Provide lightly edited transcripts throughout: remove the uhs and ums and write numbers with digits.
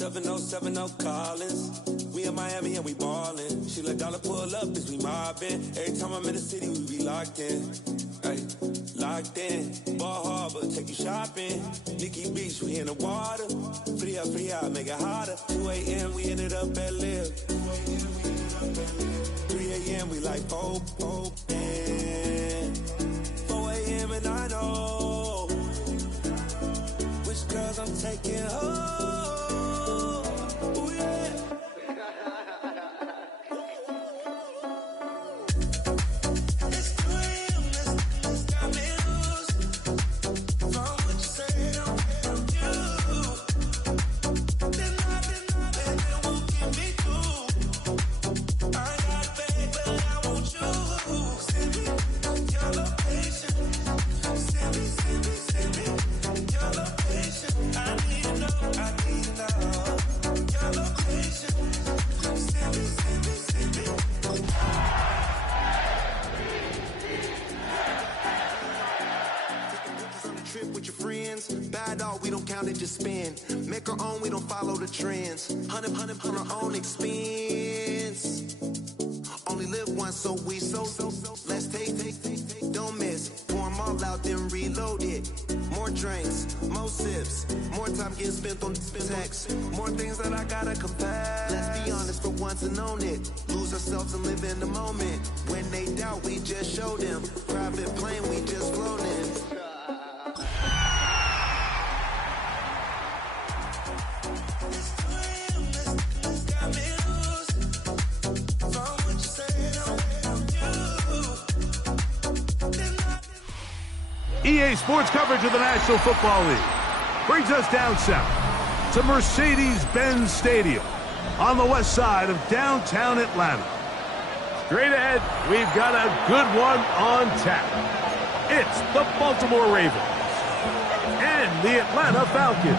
7070 Collins. We in Miami and we ballin'. She let dollar pull up as we mobbin'. Every time I'm in the city, we be locked in. Ay, locked in. Ball Harbor, take you shopping. Nikki Beach, we in the water. Free up, make it hotter. 2 a.m. we ended up at Live. 3 a.m. we like Pope. 4 a.m. and I know which girls I'm taking home. Ooh, yeah. We don't count it, just spend. Make our own, we don't follow the trends. Hundred on our own expense. Only live once, so let's take, don't miss. Pour 'em all out, then reload it. More drinks, more sips, more time getting spent on text. More things that I gotta confess. Let's be honest for once and own it. Lose ourselves and live in the moment. When they doubt, we just show them. Private plane, we just flown in. EA Sports coverage of the National Football League brings us down south to Mercedes-Benz Stadium on the west side of downtown Atlanta. Straight ahead, we've got a good one on tap. It's the Baltimore Ravens and the Atlanta Falcons.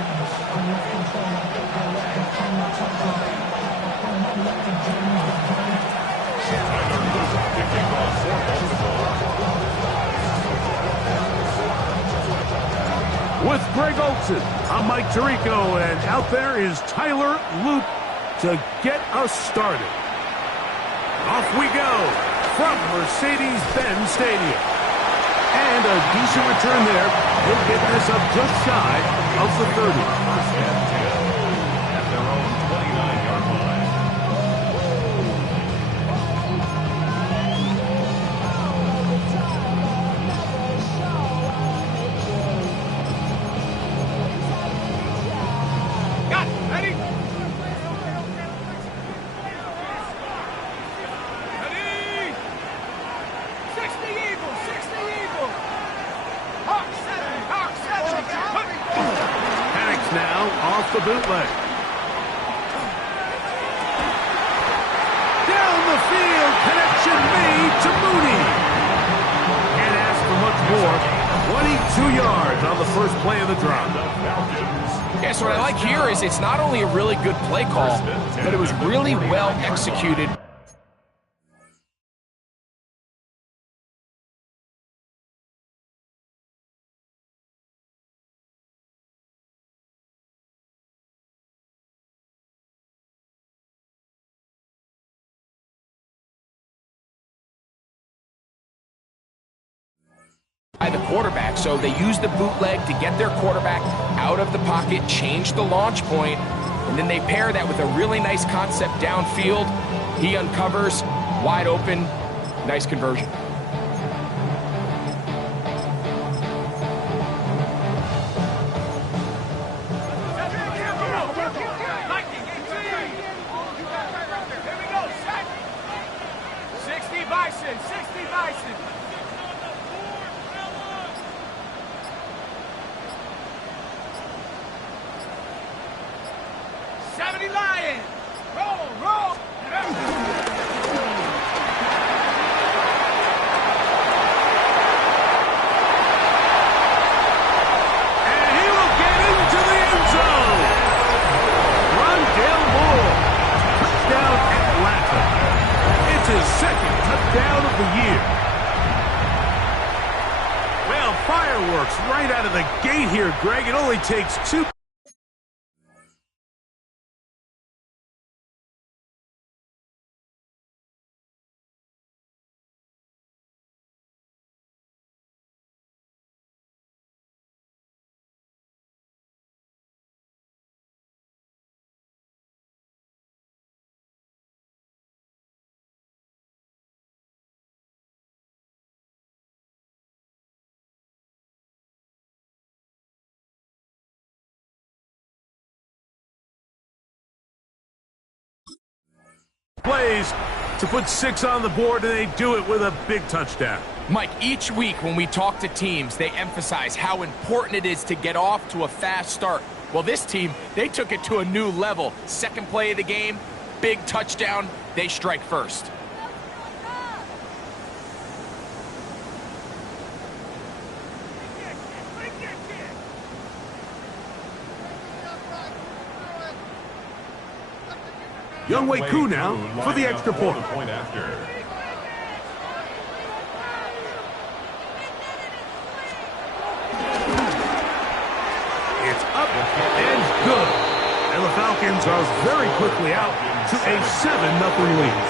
With Greg Olson, I'm Mike Tirico, and out there is Tyler Luke to get us started. Off we go from Mercedes-Benz Stadium. And a decent return there. He'll get this up just shy of the 30. First and 10 at their own 29-yard line. The bootleg. Down the field, connection made to Mooney. Can't ask for much more. 22 yards on the first play of the drive. Yeah, so what I like here is it's not only a really good play call, but it was really well executed. By the quarterback, so they use the bootleg to get their quarterback out of the pocket, change the launch point, and then they pair that with a really nice concept downfield. He uncovers, wide open, nice conversion. Lions! Roll! his second touchdown of the year. Well, fireworks right out of the gate here, Greg. It only takes two. Plays to put 6 on the board, and they do it with a big touchdown. Mike, each week when we talk to teams, they emphasize how important it is to get off to a fast start. Well, this team, they took it to a new level. Second play of the game, big touchdown, they strike first. Young Wei Koo now for the extra point. It's up and good. And the Falcons are very quickly out to a 7-0 lead.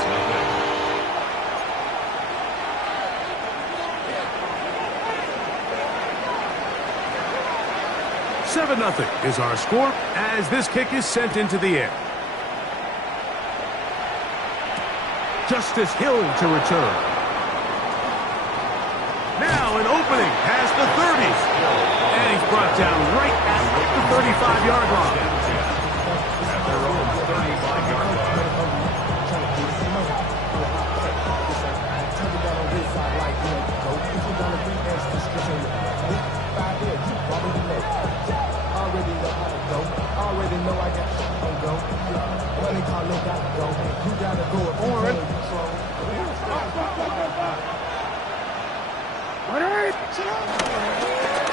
$7-0 is our score as this kick is sent into the air. Justice Hill to return. Now an opening past the 30s. And he's brought down right at the 35-yard line. At their own 35-yard line. Already know I got to go. Money call, no got to go. You gotta go if you want control.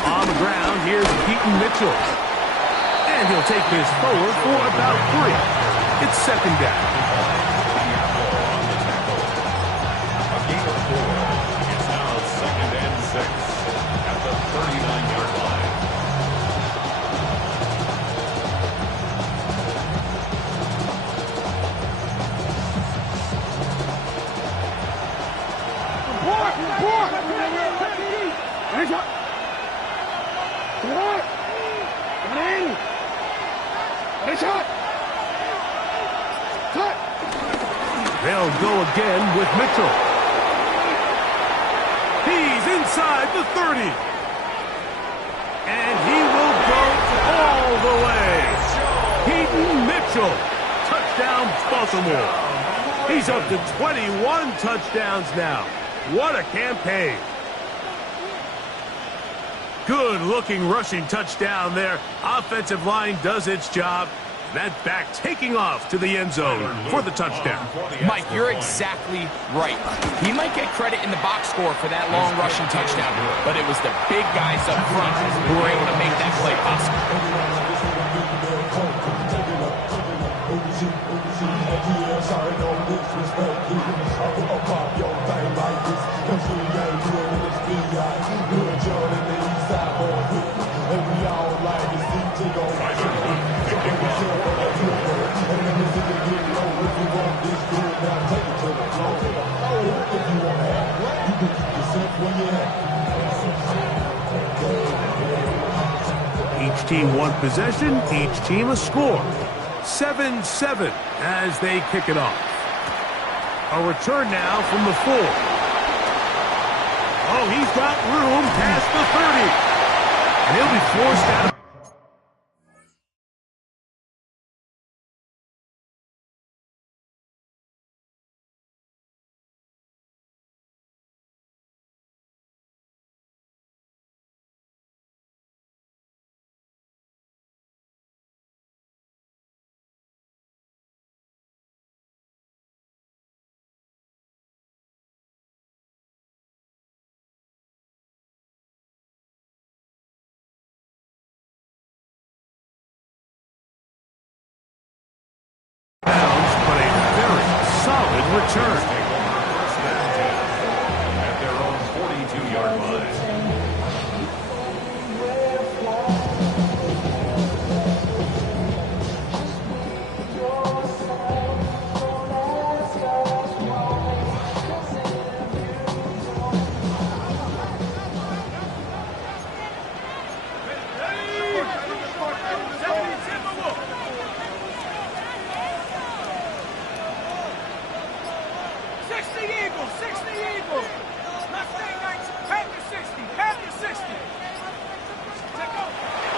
On the ground, here's Keaton Mitchell. And he'll take this forward for about 3. It's second down. A gain of 4. It's now 2nd and 6 at the 39-yard line. They'll go again with Mitchell. He's inside the 30. And he will go all the way. Keaton Mitchell. Touchdown, Baltimore. He's up to 21 touchdowns now. What a campaign. Good-looking rushing touchdown there. Offensive line does its job. That back taking off to the end zone for the touchdown. Mike, you're exactly right. He might get credit in the box score for that long rushing touchdown, but it was the big guys up front who were able to make that play possible. Each team one possession, each team a score. 7-7 as they kick it off. A return now from the 4. Oh, he's got room past the 30. And he'll be forced out. But a very solid return. At their own 42-yard line.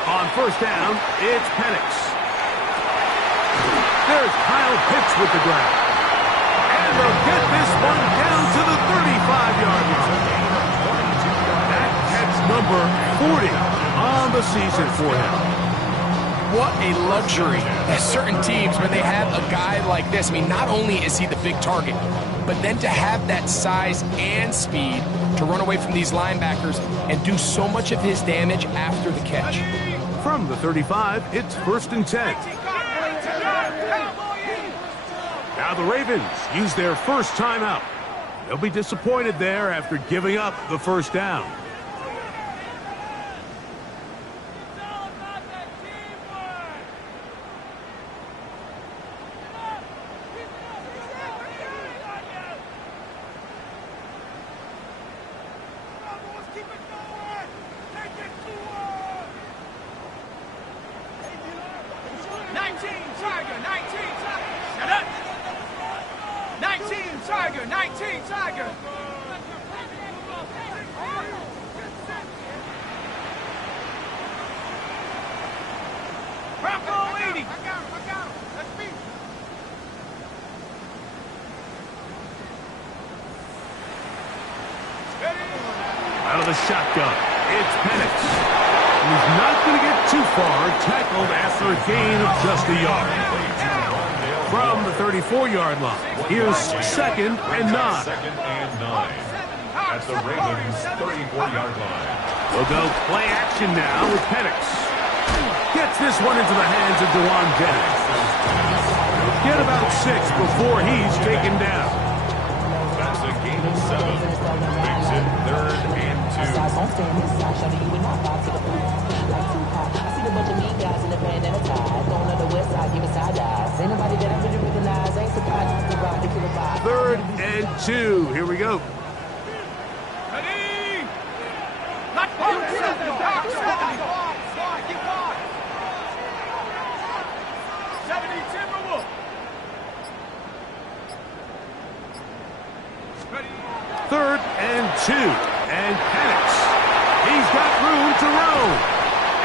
On first down, it's Penix. There's Kyle Pitts with the grab. And they'll get this one down to the 35-yard line. That's number 40 on the season for him. What a luxury. There's certain teams when they have a guy like this. I mean, not only is he the big target, but then to have that size and speed to run away from these linebackers and do so much of his damage after the catch. From the 35, it's 1st and 10. Now the Ravens use their first timeout. They'll be disappointed there after giving up the first down. Out of the shotgun, it's Penix. He's not going to get too far, tackled after a gain of just a yard. From the 34-yard line, here's 2nd and 9. 2nd and 9 at the Ravens' 34-yard line. We'll go play action now with Penix. Gets this one into the hands of Dewan Jennings. Get about 6 before he's taken down. That's a gain of 7. Makes it 3rd and 2. 3rd and 2. Here we go. Ready? Let's go. 70 Timberwolf. Ready? 3rd and 2. And Penix. He's got room to roam.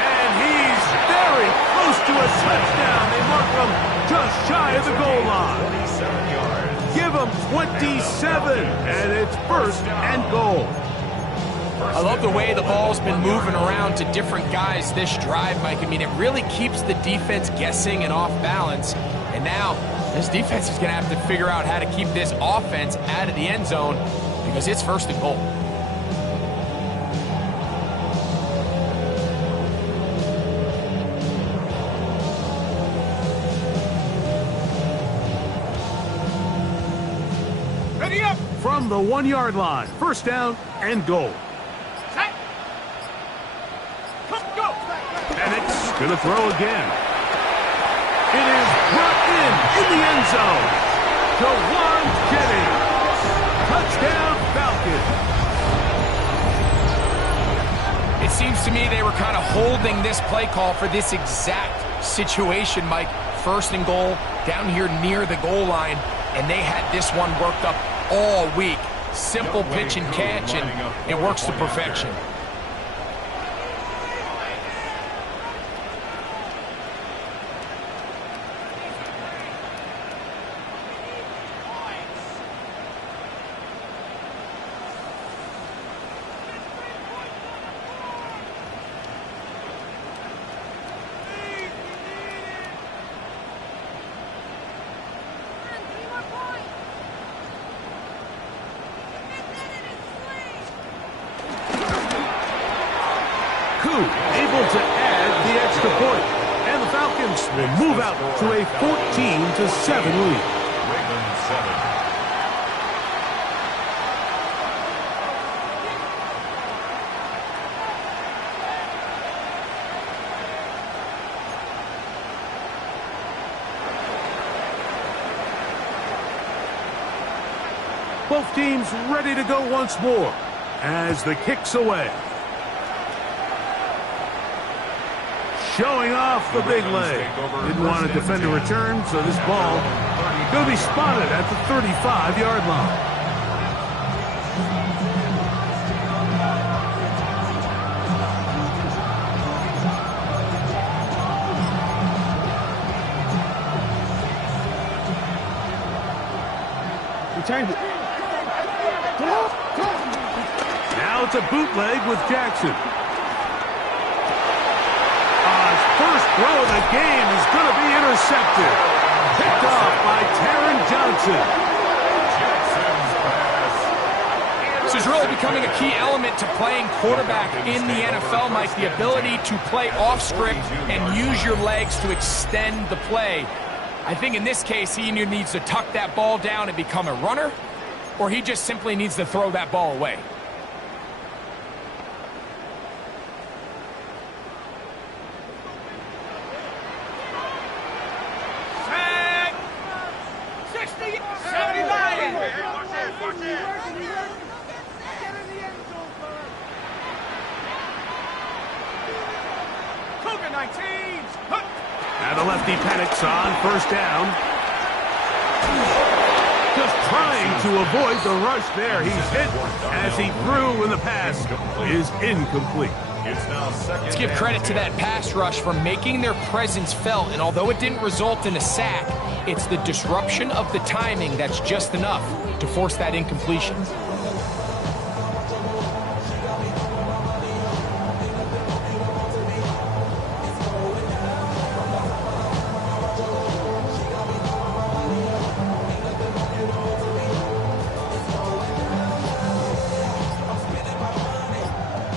And he's very close to a touchdown. They mark him just shy of the goal line. 27 yards. Give him 27. And it's 1st and goal. I love the way the ball's been moving around to different guys this drive, Mike. I mean, it really keeps the defense guessing and off balance. And now this defense is going to have to figure out how to keep this offense out of the end zone because it's 1st and goal. Ready up. From the 1-yard line, 1st down and goal. Set. Come go. Penix going to throw again. It is brought in the end zone. Dewan Jennings. Touchdown Falcons. It seems to me they were kind of holding this play call for this exact situation, Mike. 1st and goal, down here near the goal line, and they had this one worked up all week. Simple pitch and catch, and it works to perfection. Able to add the extra point. And the Falcons will move out to a 14-7 lead. Ravens 7. Both teams ready to go once more as the kick's away. Showing off the big leg. Didn't want to defend a return, so this ball going to be spotted at the 35-yard line. change it. Now it's a bootleg with Jackson. His first throw of the game is going to be intercepted. Picked off by Taron Johnson. This is really becoming a key element to playing quarterback in the NFL, Mike. The ability to play off script and use your legs to extend the play. I think in this case, he either needs to tuck that ball down and become a runner, or he just simply needs to throw that ball away. Now the lefty panics on first down. Just trying to avoid the rush there. He's hit as he threw, and the pass is incomplete. Let's give credit to that pass rush for making their presence felt, and although it didn't result in a sack, it's the disruption of the timing that's just enough to force that incompletion.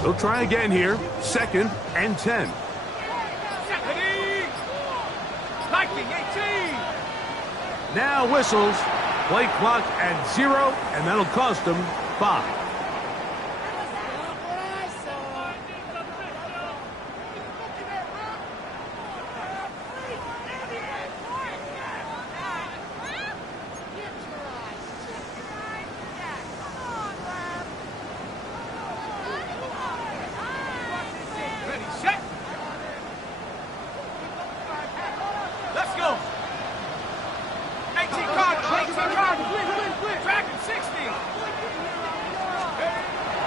They'll try again here. 2nd and 10. Now whistles. Play clock at 0, and that'll cost them 5.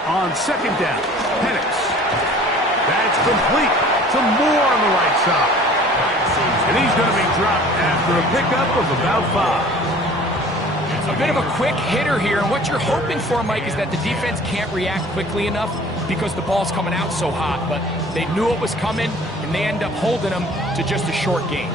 On 2nd down, Penix. That's complete to Moore on the right side. And he's going to be dropped after a pickup of about 5. A bit of a quick hitter here, and what you're hoping for, Mike, is that the defense can't react quickly enough because the ball's coming out so hot, but they knew it was coming, and they end up holding them to just a short gain.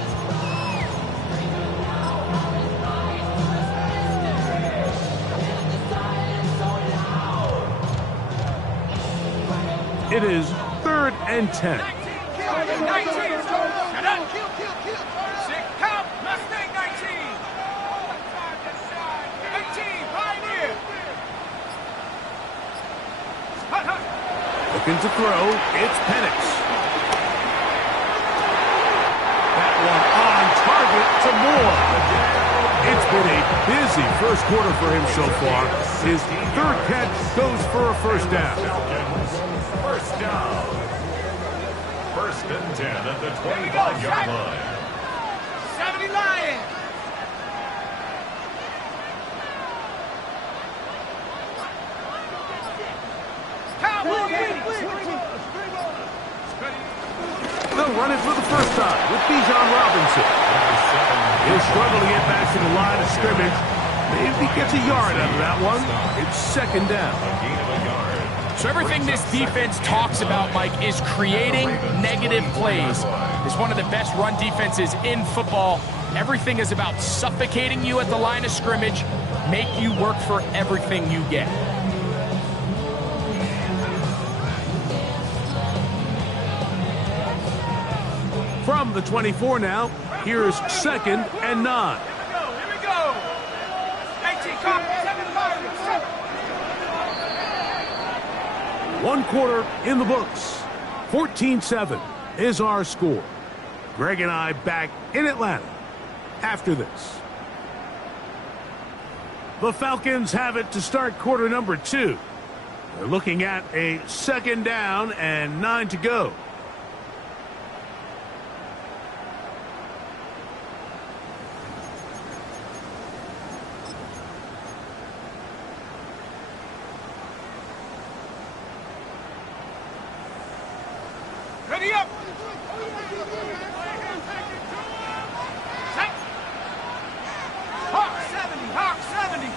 It is 3rd and 10. 19. Looking to throw, it's Penix. That one on target to Moore. It's been a busy first quarter for him so far. His 3rd catch goes for a first down. First down. 1st and 10 at the 25-yard line. 70 Lions. They'll run it for the first time with Bijan Robinson. He'll struggle to get back to the line of scrimmage. Maybe gets a yard out of that one. It's 2nd down. So everything this defense talks about, Mike, is creating negative plays. It's one of the best run defenses in football. Everything is about suffocating you at the line of scrimmage, make you work for everything you get. From the 24 now, here's 2nd and 9. Here we go. 18 copies, 7 Lions. 1 quarter in the books. 14-7 is our score. Greg and I back in Atlanta after this. The Falcons have it to start quarter number 2. They're looking at a 2nd down and 9 to go. Ready up. Set. Hawk 70. Hawk 70.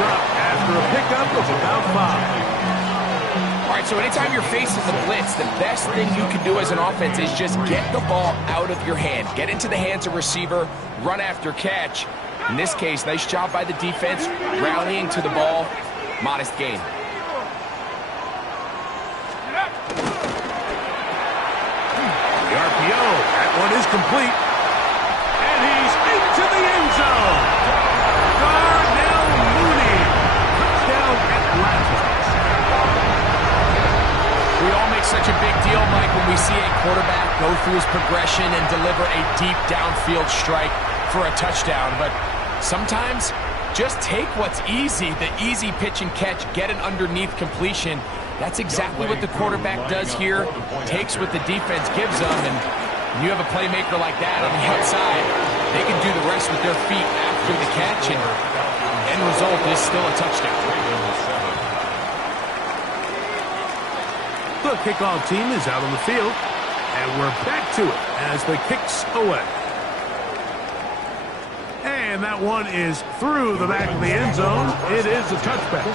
up after a pickup of about 5. All right, so anytime you're facing the blitz, the best thing you can do as an offense is just get the ball out of your hand. Get into the hands of receiver, run after catch. In this case, nice job by the defense, rallying to the ball. Modest gain. The RPO, that one is complete. And he's into the end zone. Darnell Mooney, touchdown Atlanta. We all make such a big deal, Mike, when we see a quarterback go through his progression and deliver a deep downfield strike for a touchdown. But sometimes, just take what's easy, the easy pitch and catch, get an underneath completion. That's exactly what the quarterback does here. Takes what the defense gives them, and when you have a playmaker like that on the outside, they can do the rest with their feet after the catch, and the end result is still a touchdown. The kickoff team is out on the field, and we're back to it as the kick's away. And that one is through the back of the end zone. It is a touchback.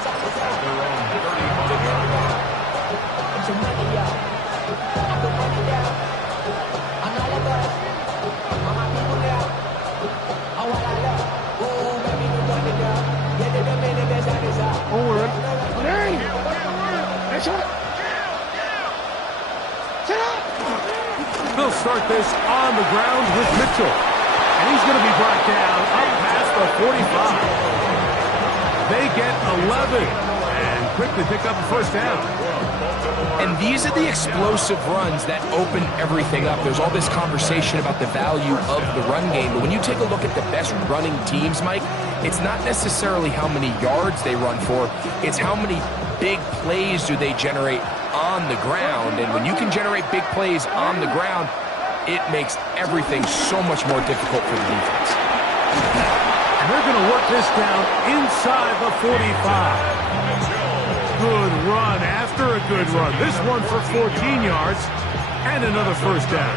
They'll start this on the ground with Mitchell. And he's going to be brought down up past the 45. They get 11 and quickly pick up a first down. And these are the explosive runs that open everything up. There's all this conversation about the value of the run game, but when you take a look at the best running teams, Mike, it's not necessarily how many yards they run for, it's how many big plays do they generate on the ground. And when you can generate big plays on the ground, it makes everything so much more difficult for the defense. And they're going to work this down inside the 45. Good run after a good run. This one for 14 yards and another first down.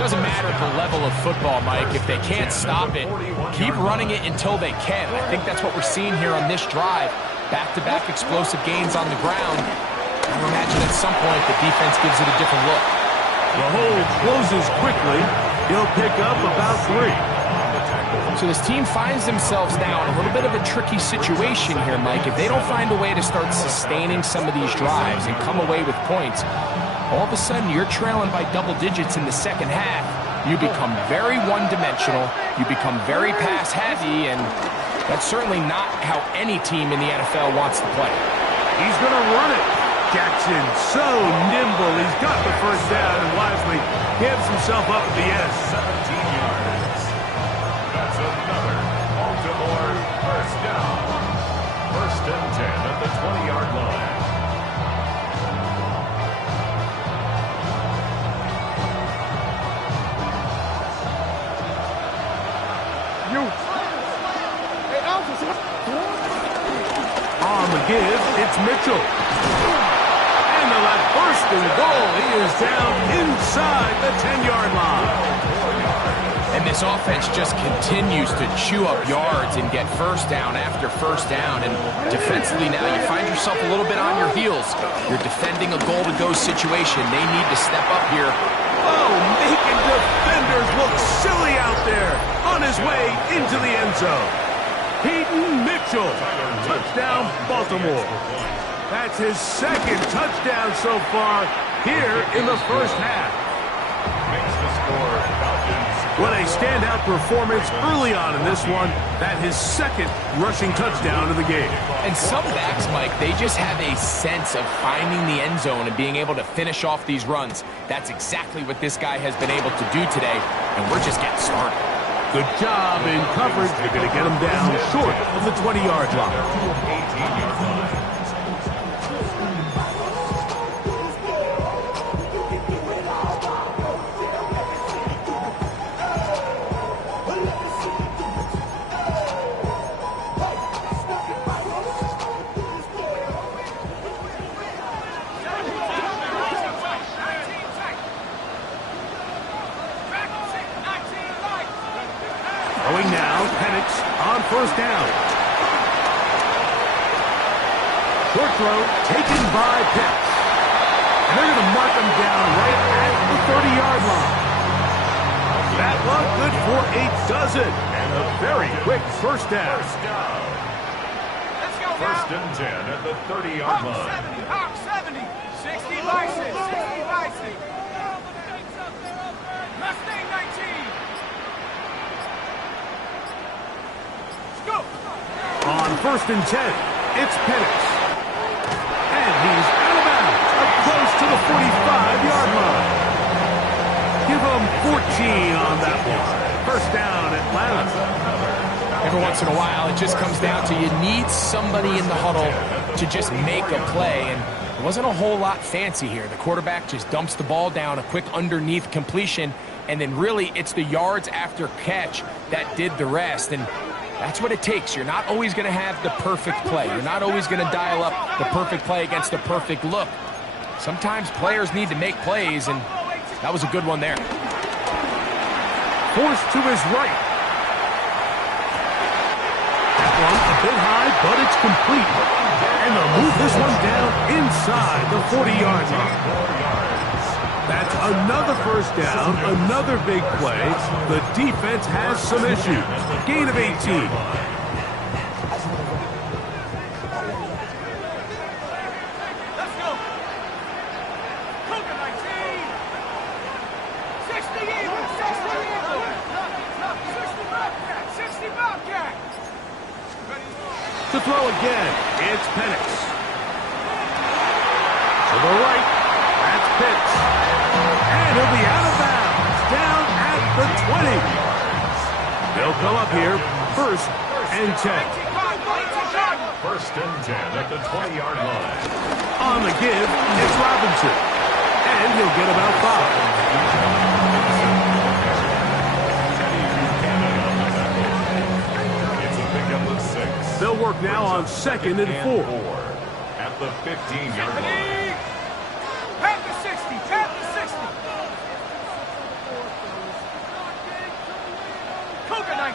Doesn't matter the level of football, Mike. If they can't stop it, keep running it until they can. I think that's what we're seeing here on this drive. Back-to-back explosive gains on the ground. I imagine at some point the defense gives it a different look. The hold closes quickly. He'll pick up about 3. So this team finds themselves now in a little bit of a tricky situation here, Mike. If they don't find a way to start sustaining some of these drives and come away with points, all of a sudden you're trailing by double digits in the second half. You become very one-dimensional. You become very pass-heavy, and that's certainly not how any team in the NFL wants to play. He's going to run it. Jackson, so nimble. He's got the first down and wisely gives himself up at the end. 17 yards. That's another Baltimore first down. First and 10 at the 20-yard line. On the give, it's Mitchell. And the left first and goal. He is down inside the 10-yard line. And this offense just continues to chew up yards and get first down after first down. And defensively now, you find yourself a little bit on your heels. You're defending a goal-to-go situation. They need to step up here. Oh, making defenders look silly out there. On his way into the end zone. Peyton Mitchell, touchdown Baltimore. That's his second touchdown so far here in the first half. Makes the score Falcons. What a standout performance early on in this one. That his second rushing touchdown of the game. And some backs, Mike, they just have a sense of finding the end zone and being able to finish off these runs. That's exactly what this guy has been able to do today, and we're just getting started. Good job in coverage. They're going to get him down short of the 20-yard line. 18-yard line. Going now, Penix on first down. Short throw taken by Pitts. And they're going to mark him down right at the 30-yard line. That one good for a dozen. And a very quick first down. Let's go now. First and 10 at the 30-yard line. 70, Hawk 70. 60 license, 60 license. Mustang 19. Let's go. On first and 10, it's Penix. And he's out of bounds, up close to the 45-yard line. Give him 14 on that one. First down, Atlanta. Every once in a while, it just comes down to you need somebody in the huddle to just make a play. And it wasn't a whole lot fancy here. The quarterback just dumps the ball down, a quick underneath completion, and then really it's the yards after catch that did the rest. And that's what it takes. You're not always going to have the perfect play. You're not always going to dial up the perfect play against the perfect look. Sometimes players need to make plays, and that was a good one there. Forced to his right. That one a bit high, but it's complete. And they'll move this one down inside the 40-yard line. That's another first down, another big play. The defense has some issues. Gain of 18. Let's go. Cougar 19. 60 even, 60 even. 60 Bobcat, 60 Bobcat. To throw again, it's Penix. To the right, that's Pitts. And he'll be out of bounds, down at the 20. They'll come up here, first and 10. First and 10 at the 20-yard line. On the give, it's Robinson. And he'll get about 5. It's a pickup of 6. They'll work now on second and 4. At the 15-yard line. Pat the 60, pat the 60. Cougar 19.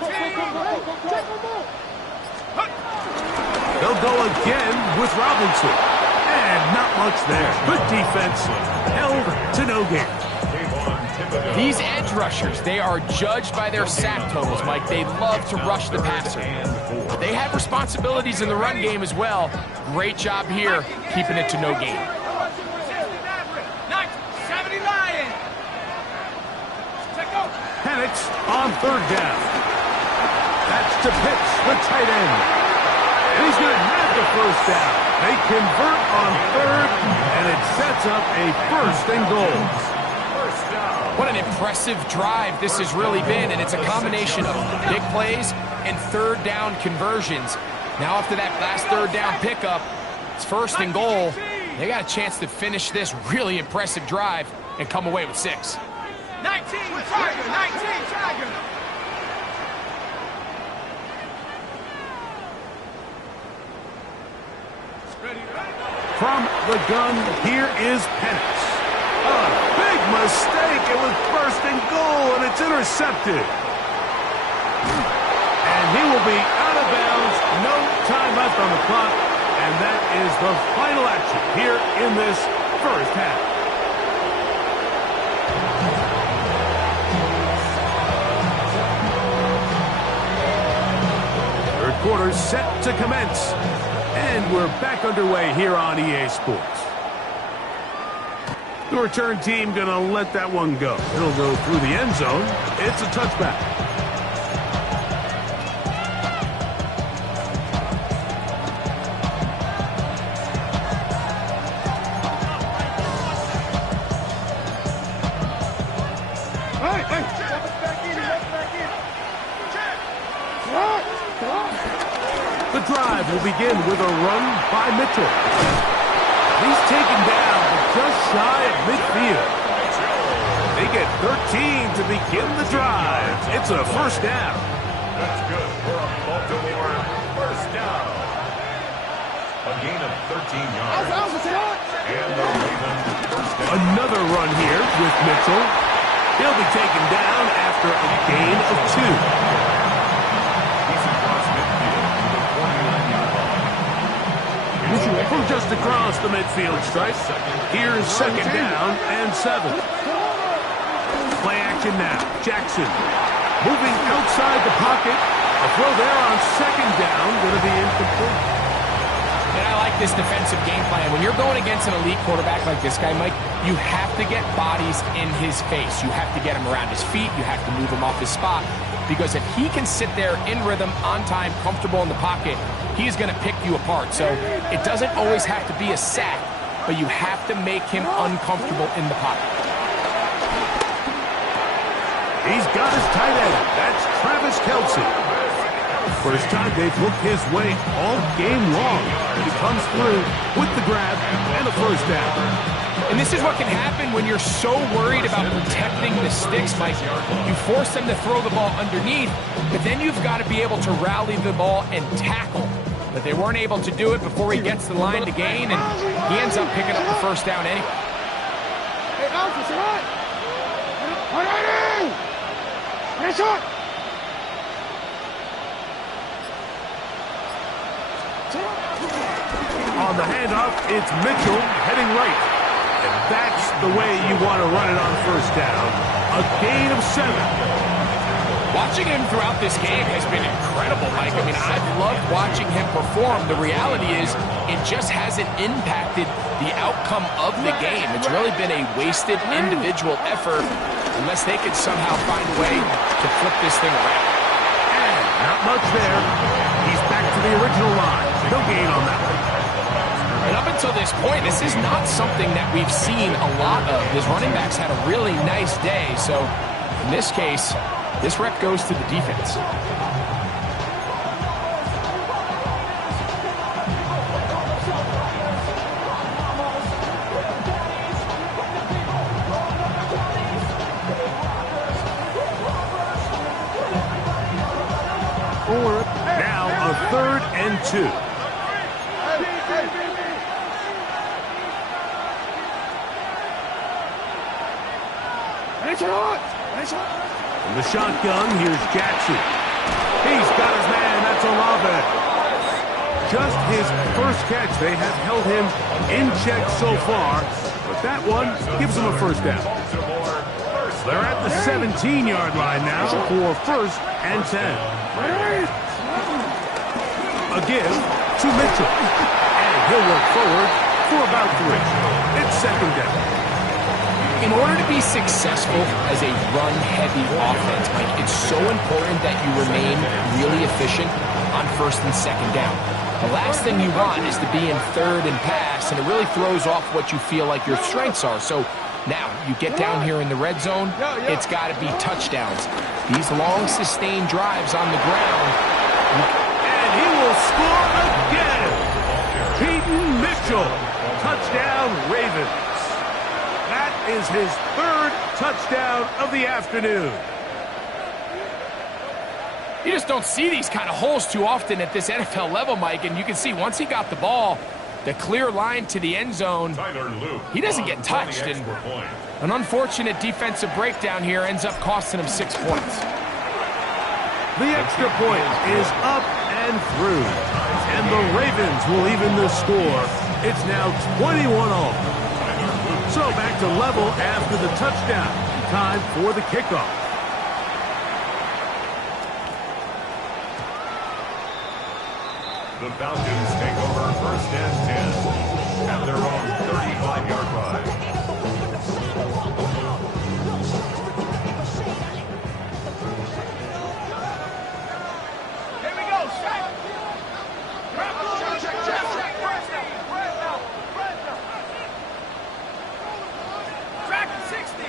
They'll go again with Robinson. And not much there. Good defense. Held to no gain. These edge rushers, they are judged by their sack totals, Mike. They love to rush the passer. They have responsibilities in the run game as well. Great job here, keeping it to no gain. 70 Lion. Penix on third down. That's to Pitts, the tight end. And he's going to have the first down. They convert on third, and it sets up a first and goal. What an impressive drive this has really been, and it's a combination of big plays and third down conversions. Now after that last third down pickup, it's first and goal. They got a chance to finish this really impressive drive and come away with 6. 19 Tiger, 19 Tiger. From the gun, here is Penix. A big mistake. It was first and goal, and it's intercepted. And he will be out of bounds. No time left on the clock. And that is the final action here in this first half. Third quarter set to commence. And we're back underway here on EA Sports. The return team going to let that one go. It'll go through the end zone. It's a touchback. The drive will begin with a run by Mitchell. He's taken down just shy of midfield. They get 13 to begin the drive. It's a first down. That's good for a Baltimore first down. A gain of 13 yards. And the Ravens first down. Another run here with Mitchell. He'll be taken down after a gain of 2. He's across midfield to the 49-yard line. For the midfield stripe. Here's second down and 7. Play action now. Jackson moving outside the pocket. A throw there on second down, going to be incomplete. And I like this defensive game plan. When you're going against an elite quarterback like this guy, Mike, you have to get bodies in his face. You have to get him around his feet. You have to move him off his spot. Because if he can sit there in rhythm, on time, comfortable in the pocket, he's going to pick you apart. So it doesn't always have to be a sack, but you have to make him uncomfortable in the pocket. He's got his tight end. That's Travis Kelce. First time they've looked his way all game long. He comes through with the grab and a first down. And this is what can happen when you're so worried about protecting the sticks, Mike. You force them to throw the ball underneath, but then you've got to be able to rally the ball and tackle. But they weren't able to do it before he gets the line to gain, and he ends up picking up the first down anyway. On the handoff, it's Mitchell heading right. And that's the way you want to run it on first down. A gain of 7. Watching him throughout this game has been incredible, Mike. I mean, I've loved watching him perform. The reality is it just hasn't impacted the outcome of the game. It's really been a wasted individual effort unless they could somehow find a way to flip this thing around. And not much there. He's back to the original line. No gain on that one. And up until this point, this is not something that we've seen a lot of. His running backs had a really nice day. So in this case, this rep goes to the defense. Now a 3rd and 2. In the shotgun, here's Jackson. He's got his man. That's Olave. Just his first catch. They have held him in check so far, but that one gives him a first down. They're at the 17-yard line now for 1st and 10. A give to Mitchell. And he'll work forward for about 3. It's second down. In order to be successful as a run-heavy offense, Mike, it's so important that you remain really efficient on 1st and 2nd down. The last thing you want is to be in 3rd and pass, and it really throws off what you feel like your strengths are. So now you get down here in the red zone, it's got to be touchdowns. These long, sustained drives on the ground. And he will score again. Peyton Mitchell. Touchdown, Ravens. That is his 3rd touchdown of the afternoon. You just don't see these kind of holes too often at this NFL level, Mike. And you can see once he got the ball, the clear line to the end zone, he doesn't get touched. And an unfortunate defensive breakdown here ends up costing him 6 points. The extra point is up and through. And the Ravens will even the score. It's now 21-all. So back to level after the touchdown. Time for the kickoff. The Falcons take over 1st and 10 at their own 35-yard line. Here we go, check. Track 60.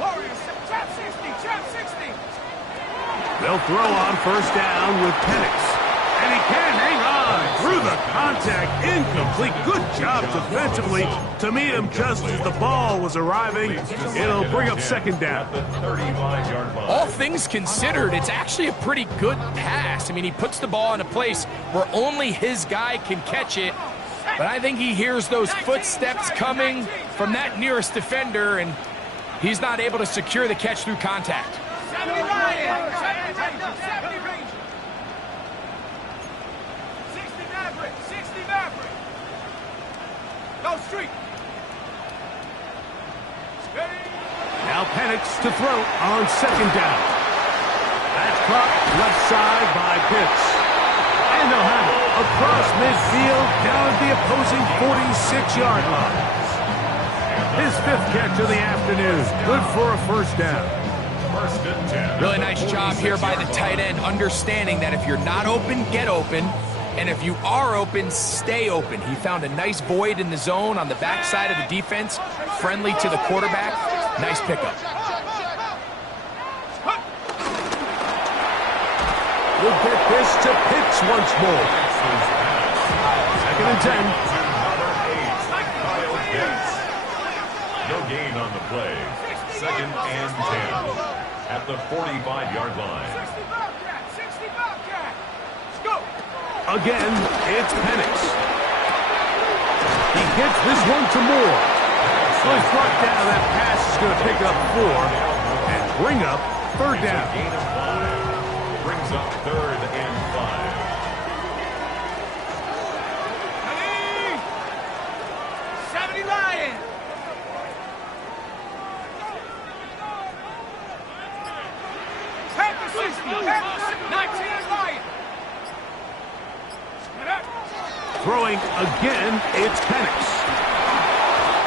Warriors, trap 60, trap 60. They'll throw on 1st down with Penix. And he can hang on through the contact. Incomplete. Good job defensively to meet him just as the ball was arriving. It'll bring up 2nd down. All things considered, it's actually a pretty good pass. I mean, he puts the ball in a place where only his guy can catch it. But I think he hears those footsteps coming from that nearest defender, and he's not able to secure the catch through contact. 70 Ryan. 70 Ranger. 60 Maverick. 60 Maverick. Go street. Now Penix to throw on second down. That's caught left side by Pitts. And they'll have it across midfield down at the opposing 46-yard line. His 5th catch of the afternoon. Good for a first down. First and 10. Really nice job here by the tight end, understanding that if you're not open, get open. And if you are open, stay open. He found a nice void in the zone on the backside of the defense, friendly to the quarterback. Nice pickup. We'll get this to Pitts once more. Second and 10. Number 8, Kyle Pitts. No gain on the play. Second and 10 at the 45-yard line. 60 Bobcat. 60 Bobcat. Let's go. Again, it's Penix. He gets this one to Moore. So he's brought down. That pass is going to pick up 4 and bring up third down. Gain of 5. Brings up third and 5. 70 Lions. Pack 60. Pack 19 Lions. Throwing again, it's Penix.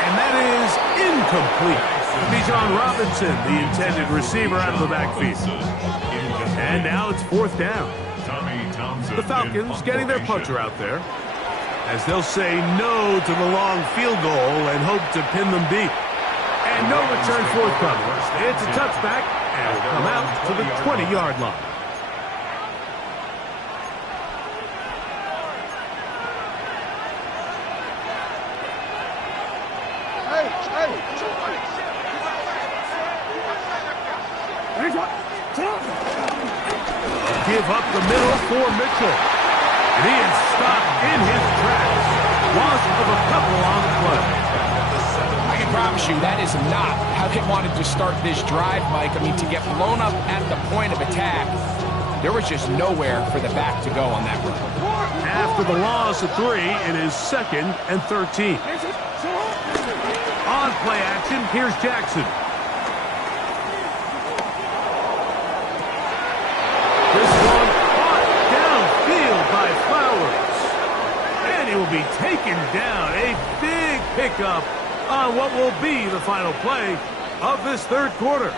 And that is incomplete. Bijan Robinson, the intended receiver out of the backfield. And now it's 4th down. The Falcons getting their puncher out there, as they'll say no to the long field goal and hope to pin them deep. And no return forthcoming. It's a touchback, and will come out to the 20-yard line. Give up the middle for Mitchell. And he is stopped in his tracks. Loss of a couple on the play. I can promise you that is not how they wanted to start this drive, Mike. I mean, to get blown up at the point of attack, there was just nowhere for the back to go on that run. After the loss of 3, it is 2nd and 13. On play action, here's Jackson. This one caught downfield by Flowers. And he will be taken down. A big pickup on what will be the final play of this 3rd quarter.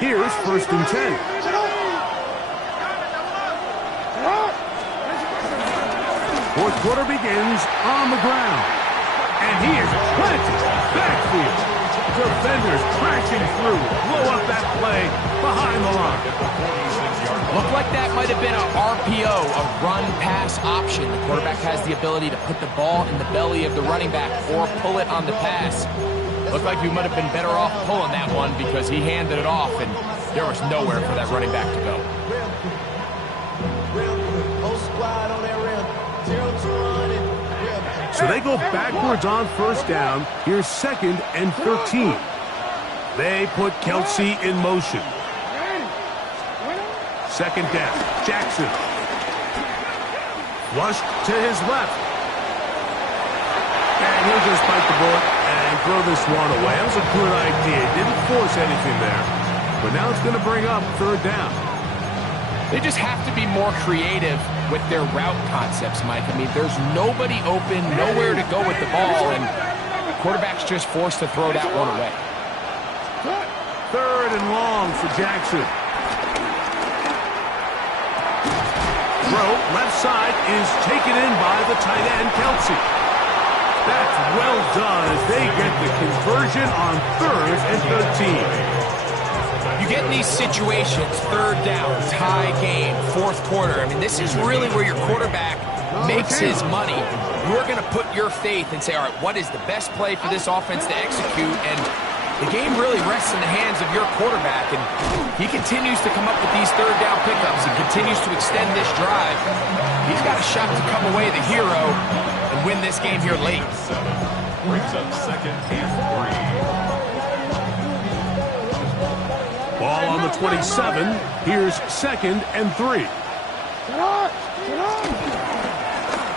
Here's 1st and 10. Fourth quarter begins on the ground. And he is planted backfield. Defenders crashing through. Blow up that play behind the line. Looked like that might have been an RPO, a run-pass option. The quarterback has the ability to put the ball in the belly of the running back or pull it on the pass. Looked like we might have been better off pulling that one because he handed it off, and there was nowhere for that running back to go. So they go backwards on 1st down. Here's 2nd and 13. They put Kelsey in motion. 2nd down. Jackson. Flushed to his left. And he'll just bite the bullet and throw this one away. That was a good idea. Didn't force anything there. But now it's going to bring up 3rd down. They just have to be more creative with their route concepts, Mike. I mean, there's nobody open, nowhere to go with the ball, and the quarterback's just forced to throw that one away. 3rd and long for Jackson. Throw, left side, is taken in by the tight end, Kelsey. That's well done as they get the conversion on 3rd and 13. You get in these situations, 3rd down, tie game, 4th quarter. I mean, this is really where your quarterback makes his money. You're going to put your faith and say, all right, what is the best play for this offense to execute? And the game really rests in the hands of your quarterback. And he continues to come up with these 3rd down pickups and continues to extend this drive. He's got a shot to come away the hero and win this game here late. Brings up 2nd and 3. Ball on the 27. Here's 2nd and 3.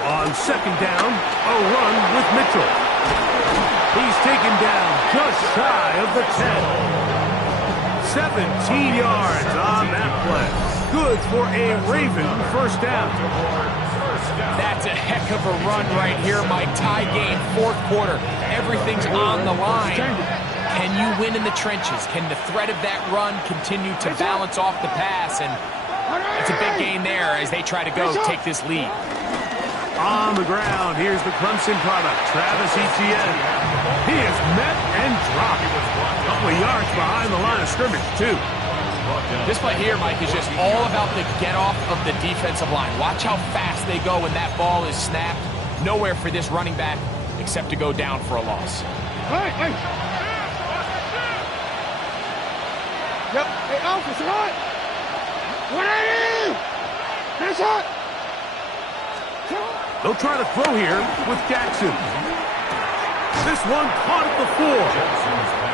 On 2nd down, a run with Mitchell. He's taken down just shy of the 10. 17 yards on that play. Good for a Raven first down. That's a heck of a run right here, Mike. Tie game, 4th quarter. Everything's on the line. Can you win in the trenches? Can the threat of that run continue to balance off the pass? And it's a big gain there as they try to go take this lead. On the ground, here's the Clemson product, Travis Etienne. He is met and dropped. A couple of yards behind the line of scrimmage, too. This play here, Mike, is just all about the get-off of the defensive line. Watch how fast they go when that ball is snapped. Nowhere for this running back except to go down for a loss. Hey! Yep, hey, Alpha, right? What are you? Nice shot! They'll try to throw here with Jackson. This one caught at the 4.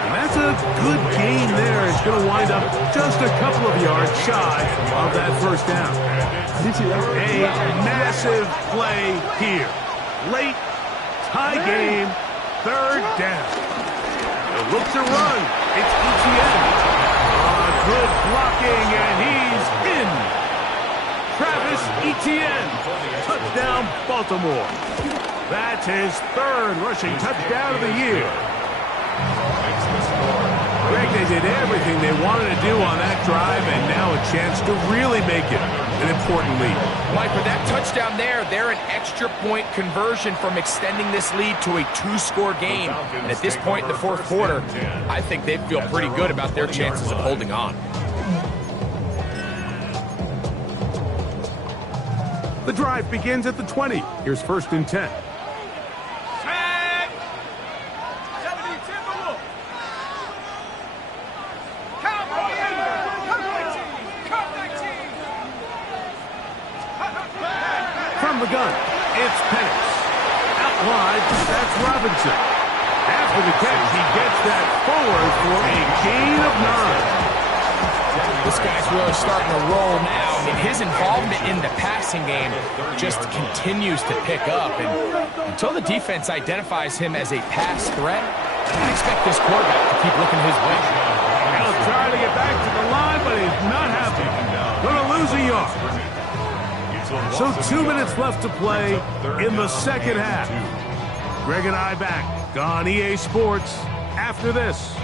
And that's a good gain there. It's going to wind up just a couple of yards shy of that first down. A massive play here. Late, tie game, 3rd down. It looks to run. It's Etienne. Good blocking, and he's in. Travis Etienne. Touchdown, Baltimore. That's his 3rd rushing touchdown of the year. Greg, they did everything they wanted to do on that drive, and now a chance to really make it an important lead. Mike, with that touchdown there, they're an extra point conversion from extending this lead to a 2-score game. And at this point in the 4th quarter, I think they feel pretty good about their chances of holding on. The drive begins at the 20. Here's 1st and 10. From the gun, it's Penix. Out wide, that's Robinson. After the catch, he gets that forward for a gain of 9. This guy's really starting to roll now. I mean, his involvement in the passing game just continues to pick up. And until the defense identifies him as a pass threat, I expect this quarterback to keep looking his way. He'll try to get back to the line, but he's not happy. Going to lose a yard. So 2 minutes left to play in the 2nd half. Greg and I back on EA Sports after this.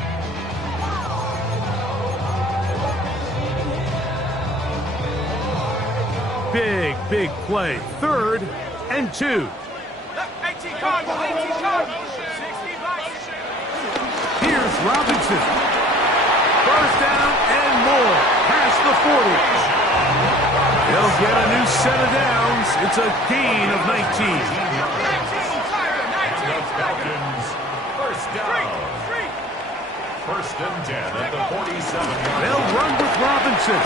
Big play. 3rd and 2. 18 Cardinals, 18 Cardinals. 60 blocks. Here's Robinson. 1st down and more. Past the 40. They'll get a new set of downs. It's a gain of 19. Falcons, 1st down. 1st and 10 at the 47-yard. They'll run with Robinson.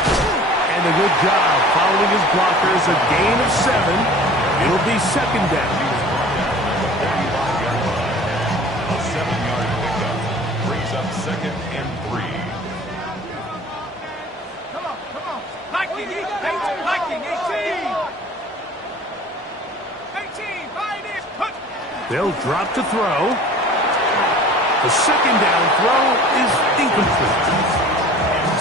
And a good job following his blockers. A gain of 7. It'll be 2nd down. A 7-yard pickup brings up 2nd and 3. Come on. Liking 18. 18, buy this. Put. They'll drop to throw. The 2nd down throw is incomplete.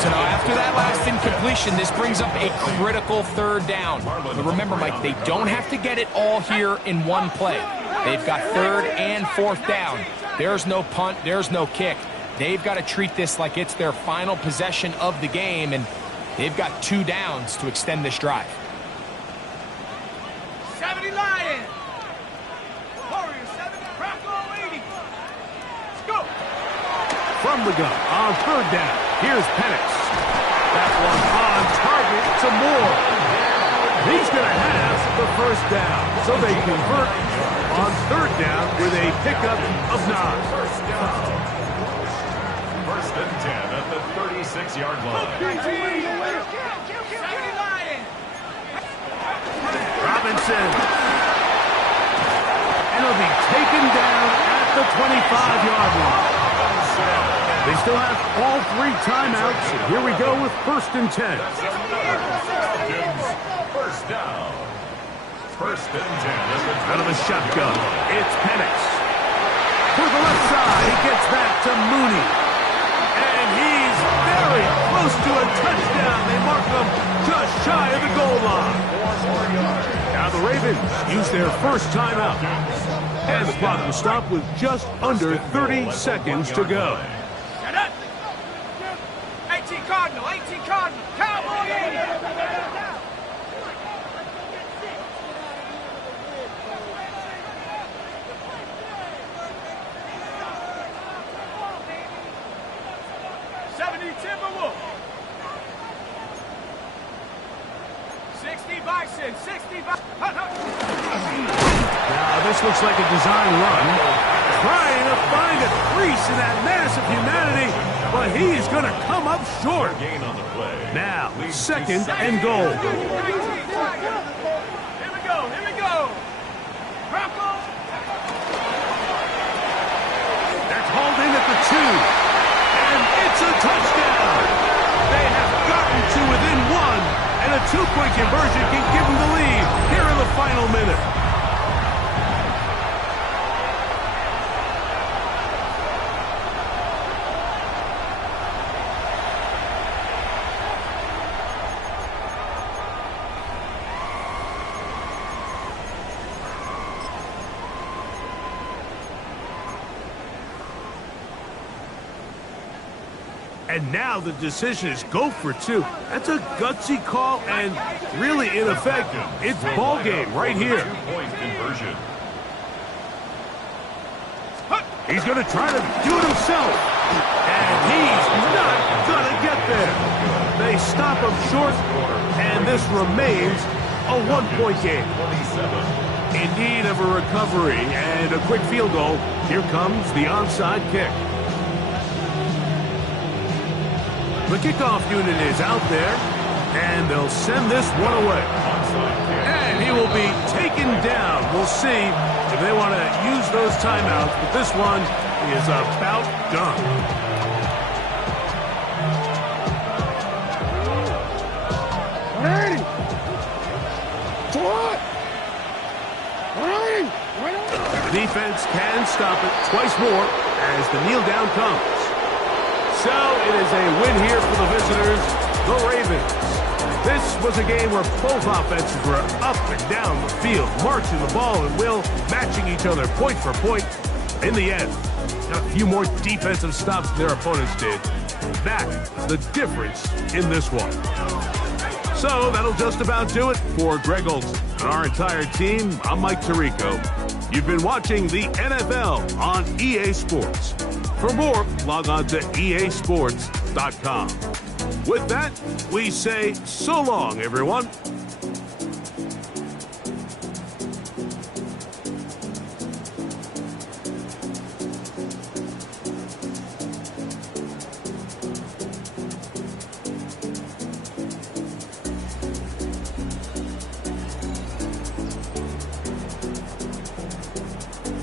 So now after that last incompletion, this brings up a critical 3rd down. But remember, Mike, they don't have to get it all here in one play. They've got 3rd and 4th down. There's no punt. There's no kick. They've got to treat this like it's their final possession of the game, and they've got 2 downs to extend this drive. 70 Lions. Warriors 70, Bronco 80. Let's go. From the gun on 3rd down. Here's Penix. That one on target to Moore. He's going to have the 1st down. So they convert on 3rd down with a pickup of 9. 1st down. 1st and 10 at the 36-yard line. Robinson. And he'll be taken down at the 25-yard line. They still have all 3 timeouts. And here we go with 1st and 10. First down. 1st and 10. Out of the shotgun, it's Penix. To the left side, he gets back to Mooney. And he's very close to a touchdown. They mark him just shy of the goal line. Now the Ravens use their first timeout. And the clock will stop with just under 30 seconds to go. 18 Cardinal, 18 Cardinal, Cowboy 80. Timberwolf. 60 Bison, 60 Bison. Now this looks like a design run. Trying to find a crease in that mass of humanity, but he's going to come up short. Now, 2nd and goal. Here we go, here we go. Broncos. That's hauled in at the 2. And it's a touchdown. They have gotten to within 1, and a 2-point conversion can give them the lead here in the final minute. And now the decision is go for 2. That's a gutsy call, and really, in effect, it's ball game right here. 2-point conversion. He's going to try to do it himself. And he's not going to get there. They stop him short, and this remains a 1-point game. In need of a recovery and a quick field goal, here comes the onside kick. The kickoff unit is out there, and they'll send this one away. And he will be taken down. We'll see if they want to use those timeouts, but this one is about done. Defense can stop it twice more as the kneel down comes. So it is a win here for the visitors, the Ravens. This was a game where both offenses were up and down the field, marching the ball and will, matching each other point for point. In the end, got a few more defensive stops than their opponents did. That's the difference in this one. So that'll just about do it for Greg Olson and our entire team. I'm Mike Tirico. You've been watching the NFL on EA Sports. For more, log on to easports.com. With that, we say so long, everyone.